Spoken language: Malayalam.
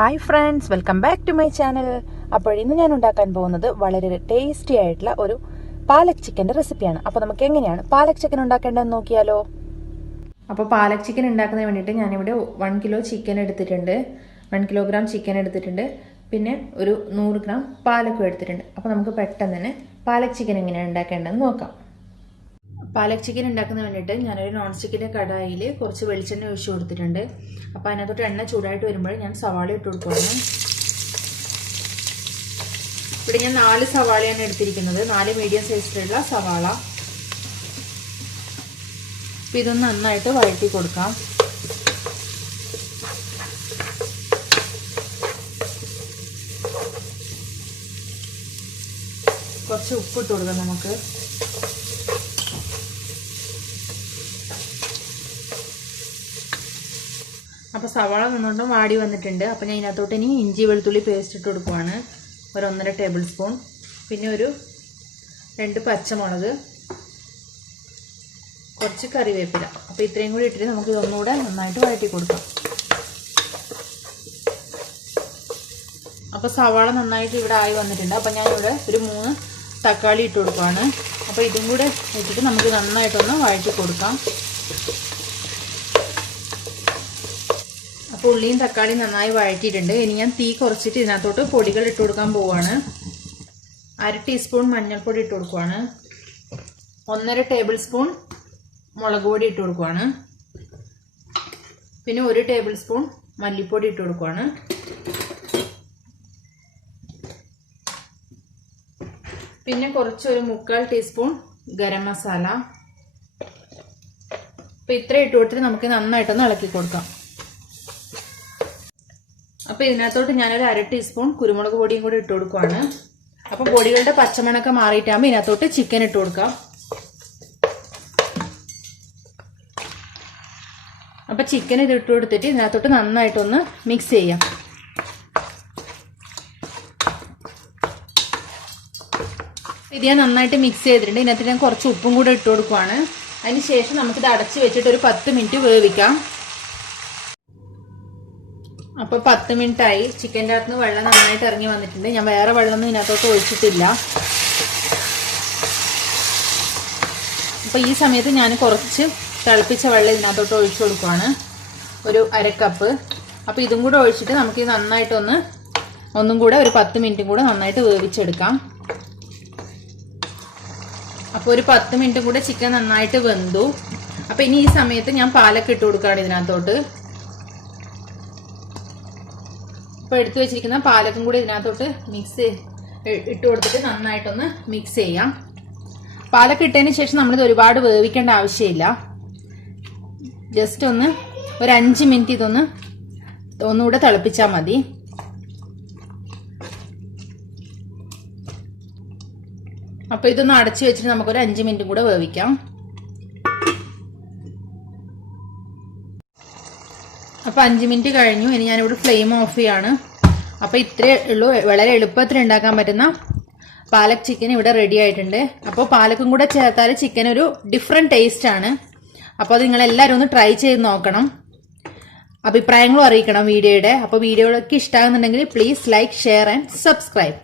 Hi friends, welcome back to my channel. അപ്പോൾ ഇന്ന് ഞാൻ ഉണ്ടാക്കാൻ പോകുന്നത് വളരെ ടേസ്റ്റി ആയിട്ടുള്ള ഒരു പാലക് ചിക്കൻ്റെ റെസിപ്പിയാണ്. അപ്പോൾ നമുക്ക് എങ്ങനെയാണ് പാലക് ചിക്കൻ ഉണ്ടാക്കേണ്ടതെന്ന് നോക്കിയാലോ. അപ്പോൾ പാലക് ചിക്കൻ ഉണ്ടാക്കുന്നതിന് വേണ്ടിയിട്ട് ഞാനിവിടെ 1 കിലോ ചിക്കൻ എടുത്തിട്ടുണ്ട്, 1 കിലോഗ്രാം ചിക്കൻ എടുത്തിട്ടുണ്ട്, പിന്നെ ഒരു 100 ഗ്രാം പാലക്കും എടുത്തിട്ടുണ്ട്. അപ്പോൾ നമുക്ക് പെട്ടെന്ന് തന്നെ പാലക് ചിക്കൻ എങ്ങനെയാണ് ഉണ്ടാക്കേണ്ടതെന്ന് നോക്കാം. പാലക് ചിക്കൻ ഉണ്ടാക്കുന്നതിന് വേണ്ടിയിട്ട് ഞാനൊരു നോൺ സ്റ്റിക്കിൻ്റെ കടായിൽ കുറച്ച് വെളിച്ചെണ്ണ ഒഴിച്ച് കൊടുത്തിട്ടുണ്ട്. അപ്പോൾ അതിനകത്തോട്ട് എണ്ണ ചൂടായിട്ട് വരുമ്പോൾ ഞാൻ സവാള ഇട്ട് കൊടുക്കുകയാണ്. ഇവിടെ ഞാൻ 4 സവാളയാണ് എടുത്തിരിക്കുന്നത്, 4 മീഡിയം സൈസിലുള്ള സവാള. അപ്പോൾ ഇതൊന്ന് നന്നായിട്ട് വഴറ്റി കൊടുക്കാം. കുറച്ച് ഉപ്പിട്ട് കൊടുക്കാം നമുക്ക്. അപ്പോൾ സവാള നിന്നുകൊണ്ടും വാടി വന്നിട്ടുണ്ട്. അപ്പോൾ ഞാൻ ഇതിനകത്തോട്ട് ഇനി ഇഞ്ചി വെളുത്തുള്ളി പേസ്റ്റ് ഇട്ട് കൊടുക്കുവാണ്, ഒരു 1.5 ടേബിൾ സ്പൂൺ. പിന്നെ ഒരു 2 പച്ചമുളക്, കുറച്ച് കറിവേപ്പില. അപ്പോൾ ഇത്രയും കൂടി ഇട്ടിട്ട് നമുക്ക് ഇതൊന്നുകൂടെ നന്നായിട്ട് വഴറ്റി കൊടുക്കാം. അപ്പോൾ സവാള നന്നായിട്ട് ഇവിടെ ആയി വന്നിട്ടുണ്ട്. അപ്പോൾ ഞാനിവിടെ ഒരു 3 തക്കാളി ഇട്ട് കൊടുക്കുവാണ്. അപ്പോൾ ഇതും കൂടെ ഇട്ടിട്ട് നമുക്ക് നന്നായിട്ടൊന്ന് വഴറ്റി കൊടുക്കാം. അപ്പോൾ ഉള്ളിയും തക്കാളിയും നന്നായി വഴറ്റിയിട്ടുണ്ട്. ഇനി ഞാൻ തീ കുറച്ചിട്ട് ഇതിനകത്തോട്ട് പൊടികൾ ഇട്ട് കൊടുക്കാൻ പോവുകയാണ്. 1/2 ടീസ്പൂൺ മഞ്ഞൾപ്പൊടി ഇട്ട് കൊടുക്കുവാണ്, 1.5 ടേബിൾ സ്പൂൺ മുളക് പൊടി ഇട്ട് കൊടുക്കുവാണ്, പിന്നെ 1 ടേബിൾ സ്പൂൺ മല്ലിപ്പൊടി ഇട്ട് കൊടുക്കുവാണ്, പിന്നെ കുറച്ചൊരു 1/4 ടീസ്പൂൺ ഗരം മസാല. അപ്പോൾ ഇത്രയും ഇട്ട് കൊടുത്തിട്ട് നമുക്ക് നന്നായിട്ടൊന്ന് ഇളക്കി കൊടുക്കാം. അപ്പോൾ ഇതിനകത്തോട്ട് ഞാനൊരു 1/2 ടീസ്പൂൺ കുരുമുളക് പൊടിയും കൂടി ഇട്ട് കൊടുക്കുവാണ്. അപ്പോൾ പൊടികളുടെ പച്ചമണമൊക്കെ മാറിയിട്ടാകുമ്പോൾ ഇതിനകത്തോട്ട് ചിക്കൻ ഇട്ട് കൊടുക്കാം. അപ്പോൾ ചിക്കൻ ഇത് ഇട്ട് കൊടുത്തിട്ട് ഇതിനകത്തോട്ട് നന്നായിട്ടൊന്ന് മിക്സ് ചെയ്യാം. ഇത് ഞാൻ നന്നായിട്ട് മിക്സ് ചെയ്തിട്ടുണ്ട്. ഇതിനകത്ത് ഞാൻ കുറച്ച് ഉപ്പും കൂടെ ഇട്ട് കൊടുക്കുവാണ്. അതിന് ശേഷം നമുക്കിത് അടച്ച് വെച്ചിട്ട് ഒരു 10 മിനിറ്റ് വേവിക്കാം. അപ്പോൾ 10 മിനിറ്റായി. ചിക്കൻ്റെ അകത്ത് നിന്ന് വെള്ളം നന്നായിട്ട് ഇറങ്ങി വന്നിട്ടുണ്ട്. ഞാൻ വേറെ വെള്ളമൊന്നും ഇതിനകത്തോട്ട് ഒഴിച്ചിട്ടില്ല. അപ്പോൾ ഈ സമയത്ത് ഞാൻ കുറച്ച് തിളപ്പിച്ച വെള്ളം ഇതിനകത്തോട്ട് ഒഴിച്ചു കൊടുക്കുവാണ്, ഒരു 1/2 കപ്പ്. അപ്പോൾ ഇതും കൂടെ ഒഴിച്ചിട്ട് നമുക്ക് നന്നായിട്ടൊന്ന് ഒന്നും കൂടെ ഒരു 10 മിനിറ്റും കൂടെ നന്നായിട്ട് വേവിച്ചെടുക്കാം. അപ്പോൾ ഒരു 10 മിനിറ്റും കൂടെ ചിക്കൻ നന്നായിട്ട് വെന്തു. അപ്പോൾ ഇനി ഈ സമയത്ത് ഞാൻ പാലക്ക് ഇട്ട് കൊടുക്കുകയാണ് ഇതിനകത്തോട്ട്. അപ്പോൾ എടുത്തു വെച്ചിരിക്കുന്ന പാലക്കും കൂടി ഇതിനകത്തോട്ട് ഇട്ട് കൊടുത്തിട്ട് നന്നായിട്ടൊന്ന് മിക്സ് ചെയ്യാം. പാലക്ക് ഇട്ടതിന് ശേഷം നമ്മളിത് ഒരുപാട് വേവിക്കേണ്ട ആവശ്യമില്ല. ജസ്റ്റ് ഒരു 5 മിനിറ്റ് ഇതൊന്ന് ഒന്നുകൂടെ തിളപ്പിച്ചാൽ മതി. അപ്പോൾ ഇതൊന്ന് അടച്ചു വെച്ചിട്ട് നമുക്കൊരു 5 മിനിറ്റും കൂടെ വേവിക്കാം. അപ്പോൾ 5 മിനിറ്റ് കഴിഞ്ഞു. ഇനി ഞാനിവിടെ ഫ്ലെയിം ഓഫ് ചെയ്യാണ്. അപ്പോൾ ഇത്രയേ ഉള്ളൂ, വളരെ എളുപ്പത്തിൽ ഉണ്ടാക്കാൻ പറ്റുന്ന പാലക് ചിക്കൻ ഇവിടെ റെഡി ആയിട്ടുണ്ട്. അപ്പോൾ പാലക്കും കൂടെ ചേർത്താൽ ചിക്കൻ ഒരു ഡിഫറെൻറ്റ് ടേസ്റ്റ് ആണ്. അപ്പോൾ അത് നിങ്ങളെല്ലാവരും ഒന്ന് ട്രൈ ചെയ്ത് നോക്കണം. അഭിപ്രായങ്ങളും അറിയിക്കണം വീഡിയോയുടെ. അപ്പോൾ വീഡിയോകളൊക്കെ ഇഷ്ടമാകുന്നുണ്ടെങ്കിൽ please like, share and subscribe.